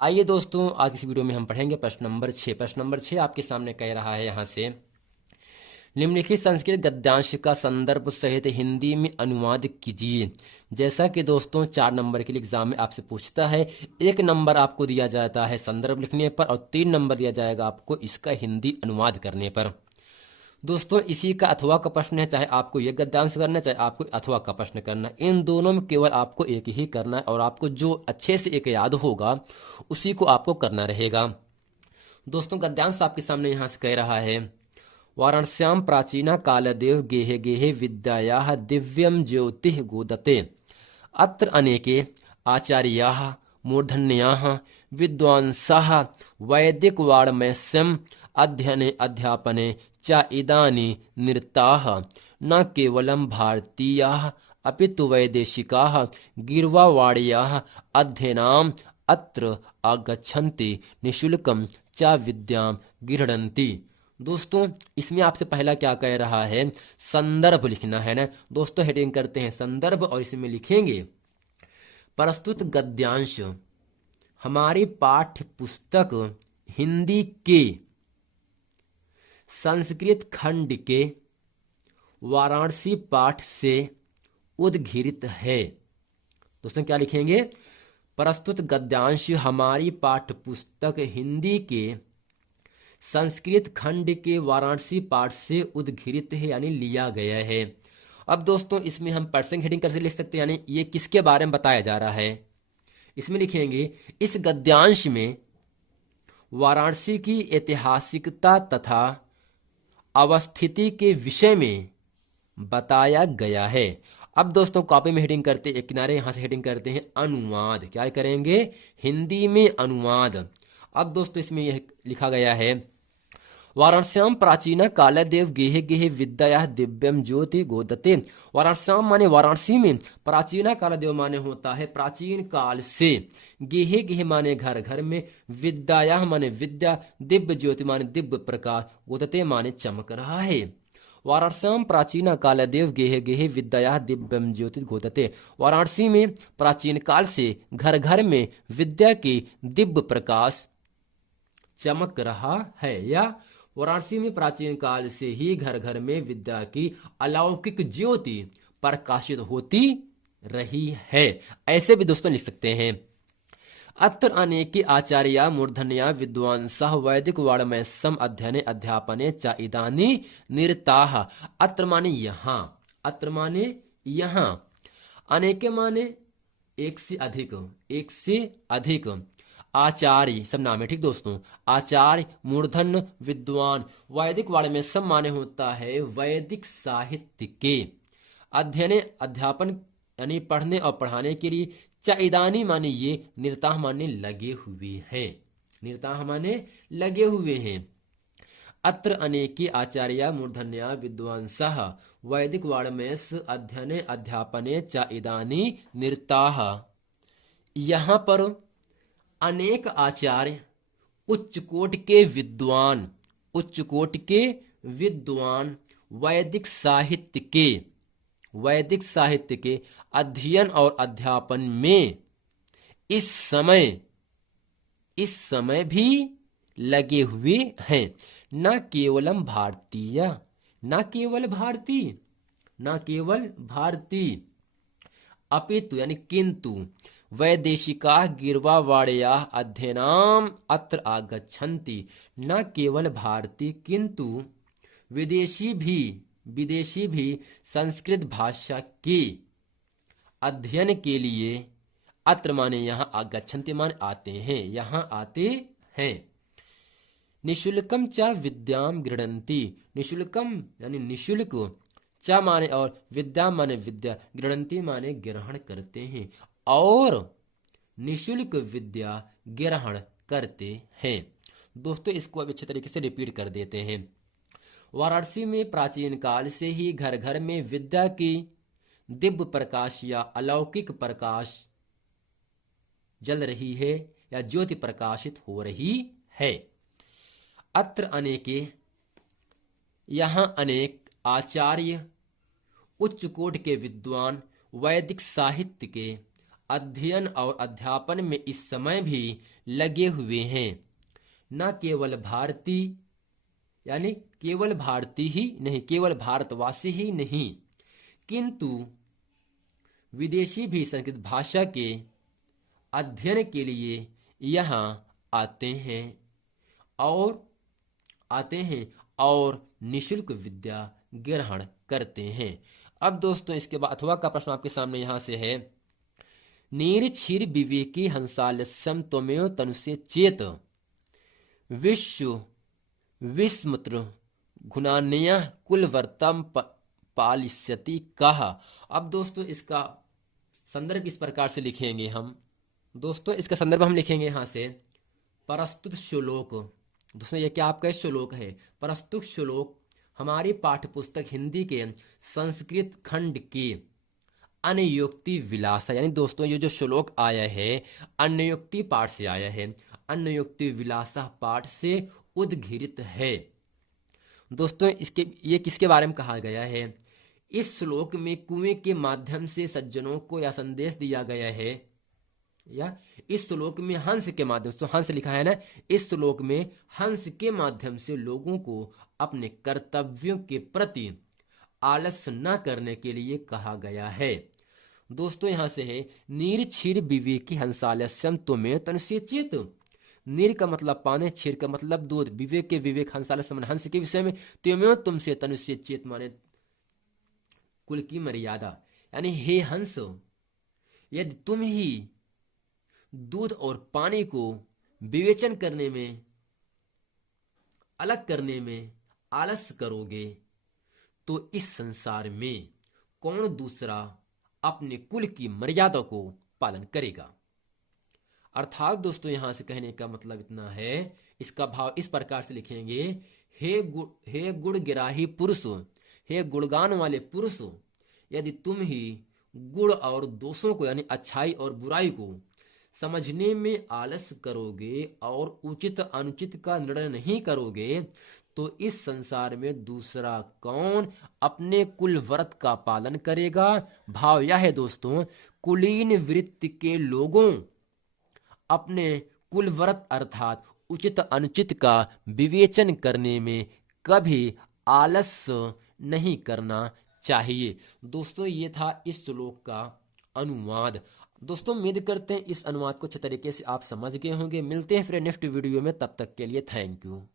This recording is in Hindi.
आइए दोस्तों, आज इस वीडियो में हम पढ़ेंगे प्रश्न नंबर 6। प्रश्न नंबर 6 आपके सामने कह रहा है यहाँ से, निम्नलिखित संस्कृत गद्यांश का संदर्भ सहित हिंदी में अनुवाद कीजिए। जैसा कि दोस्तों 4 नंबर के लिए एग्जाम में आपसे पूछता है, 1 नंबर आपको दिया जाता है संदर्भ लिखने पर और 3 नंबर दिया जाएगा आपको इसका हिंदी अनुवाद करने पर। दोस्तों इसी का अथवा का प्रश्न है, चाहे आपको ये गद्यांश करना है चाहे आपको अथवा का प्रश्न करना है, इन दोनों में केवल आपको एक ही करना है और आपको जो अच्छे से एक याद होगा उसी को आपको करना रहेगा। दोस्तों गद्यांश आपके सामने यहाँ से कह रहा है, वाराणस्याम प्राचीना कालदेव गेहे गेहे विद्यायाः दिव्यम ज्योतिः गोदते अत्र अनेके आचार्याः मूर्धन्याः विद्वांसाः वैदिकवाङ्मयस्यम् अध्ययने अध्यापने च इदानी निरताः न केवलं भारतीयाः अपि तु वैदेशिकाः गीर्वावाण्याः अध्ययनाम् अत्र आगच्छन्ति निःशुल्कं च विद्यां गृह्णन्ति। दोस्तों इसमें आपसे पहला क्या कह रहा है, संदर्भ लिखना है ना। दोस्तों हेडिंग करते हैं संदर्भ और इसमें लिखेंगे प्रस्तुत गद्यांश हमारी पाठ्य पुस्तक हिंदी के संस्कृत खंड के वाराणसी पाठ से उद्घृत है। दोस्तों क्या लिखेंगे, प्रस्तुत गद्यांश हमारी पाठ्य पुस्तक हिंदी के संस्कृत खंड के वाराणसी पाठ से उद्घृत है यानी लिया गया है। अब दोस्तों इसमें हम पर्सन हेडिंग कैसे लिख सकते हैं, यानी ये किसके बारे में बताया जा रहा है। इसमें लिखेंगे इस गद्यांश में वाराणसी की ऐतिहासिकता तथा अवस्थिति के विषय में बताया गया है। अब दोस्तों कॉपी में हेडिंग करते एक किनारे यहां से हेडिंग करते हैं अनुवाद। क्या करेंगे, हिंदी में अनुवाद। अब दोस्तों इसमें यह लिखा गया है, वाराणस्याम प्राचीन कालदेव गेहे गेहे विद्या दिव्यम ज्योति गोदते। वाराणस्याम माने वाराणसी में, प्राचीन कालदेव माने होता है प्राचीन काल से, गेहे गेहे माने घर घर में, विद्या माने विद्या, दिव्य ज्योति माने दिव्य प्रकाश, गोदते माने चमक रहा है। वाराणस्याम प्राचीन कालदेव गेहे गेहे विद्या दिव्यम ज्योति गोदते। वाराणसी में प्राचीन काल से घर घर में विद्या की दिव्य प्रकाश चमक रहा है, या वाराणसी में प्राचीन काल से ही घर घर में विद्या की अलौकिक ज्योति प्रकाशित होती रही है। ऐसे भी दोस्तों लिख सकते हैं। अत्र अनेके आचार्या मूर्धन्या विद्वांसः वैदिक वाङ्मयस्यम् अध्ययने अध्यापने च इदानी निरताः। अत्र माने यहाँ, अत्र माने यहाँ, अनेके माने एक से अधिक, एक से अधिक, आचार्य सब नाम है, ठीक दोस्तों, आचार्य, मूर्धन्य, विद्वान, वैदिक वाङ्मयस्यम् माने होता है वैदिक साहित्य के, अध्ययन अध्यापन यानी पढ़ने और पढ़ाने के लिए, च इदानी माने ये, निरताः माने लगे हुए हैं, निरताः माने लगे हुए हैं। अत्र अनेके आचार्या मूर्धन्या विद्वांसः वैदिक वाङ्मयस्य अध्ययने अध्यापने च इदानी निरताः। यहाँ पर अनेक आचार्य, उच्च कोटि के विद्वान, उच्च कोटि के विद्वान वैदिक साहित्य के, वैदिक साहित्य के अध्ययन और अध्यापन में इस समय भी लगे हुए हैं। न केवलम भारतीय, न केवल भारतीय, न केवल भारतीय, अपितु यानी किंतु, वैदेशिका गीर्वावाण्या अध्ययनाम अत्र आगच्छन्ति। न केवल भारतीय किंतु विदेशी भी संस्कृत भाषा के अध्ययन के लिए, अत्र माने यहाँ, आगच्छन्ति माने आते हैं, यहाँ आते हैं। निःशुल्कम च विद्याम गृह्णन्ति, निःशुल्कम यानी निःशुल्क, च माने और, विद्या माने विद्या, गृह्णन्ति माने ग्रहण करते हैं, और निःशुल्क विद्या ग्रहण करते हैं। दोस्तों इसको अब अच्छे तरीके से रिपीट कर देते हैं। वाराणसी में प्राचीन काल से ही घर घर में विद्या की दिव्य प्रकाश या अलौकिक प्रकाश जल रही है या ज्योति प्रकाशित हो रही है। अत्र अनेके, यहाँ अनेक आचार्य, उच्च कोटि के विद्वान वैदिक साहित्य के अध्ययन और अध्यापन में इस समय भी लगे हुए हैं। न केवल भारतीय यानी केवल भारतीय ही नहीं, केवल भारतवासी ही नहीं, किंतु विदेशी भी संस्कृत भाषा के अध्ययन के लिए यहाँ और आते हैं और निशुल्क विद्या ग्रहण करते हैं। अब दोस्तों इसके बाद अथवा का प्रश्न आपके सामने यहां से है, नीरक्षीर विवेकी हंसालस्यम त्वमेव तनुषे चेत विश्व विस्मृत गुणान्य कुलवर्तम पालिष्यति कहा। अब दोस्तों इसका संदर्भ इस प्रकार से लिखेंगे हम। दोस्तों इसका संदर्भ हम लिखेंगे यहां से, प्रस्तुत श्लोक। दोस्तों ये क्या आपका श्लोक है? प्रस्तुत श्लोक हमारी पाठ्यपुस्तक हिंदी के संस्कृत खंड के अन्योक्ति विलासा, यानी दोस्तों ये जो श्लोक आया है अन्योक्ति पाठ से आया है, अन्योक्ति विलासा पाठ से उद्घृत है। दोस्तों ये किसके बारे में कहा गया है? इस श्लोक में कुएं के माध्यम से सज्जनों को यह संदेश दिया गया है, या इस श्लोक में हंस के माध्यम से, तो हंस लिखा है ना, इस श्लोक में हंस के माध्यम से लोगों को अपने कर्तव्यों के प्रति आलस्य न करने के लिए कहा गया है। दोस्तों यहां से है, नीर क्षीर विवेकी हंसालस्यम त्वमेव तनुषे चेत। नीर का मतलब पानी, क्षीर का मतलब दूध, विवेक के विवेक, हंसालस्य हंस के विषय में, त्वमेव तुमसे, तनुषे चेत माने कुल की मर्यादा, यानी हे हंस, यदि तुम ही दूध और पानी को विवेचन करने में, अलग करने में आलस्य करोगे तो इस संसार में कौन दूसरा अपने कुल की मर्यादा को पालन करेगा। अर्थात दोस्तों यहां से कहने का मतलब इतना है, इसका भाव इस प्रकार से लिखेंगे, हे गुण गिराही पुरुष, हे गुणगान वाले पुरुष, यदि तुम ही गुण और दोषों को यानी अच्छाई और बुराई को समझने में आलस्य करोगे और उचित अनुचित का निर्णय नहीं करोगे तो इस संसार में दूसरा कौन अपने कुल व्रत का पालन करेगा। भाव यह है दोस्तों, कुलीन वृत्ति के लोगों अपने कुल व्रत अर्थात उचित अनुचित का विवेचन करने में कभी आलस्य नहीं करना चाहिए। दोस्तों ये था इस श्लोक का अनुवाद। दोस्तों उम्मीद करते हैं इस अनुवाद को अच्छे तरीके से आप समझ गए होंगे। मिलते हैं फिर नेक्स्ट वीडियो में, तब तक के लिए थैंक यू।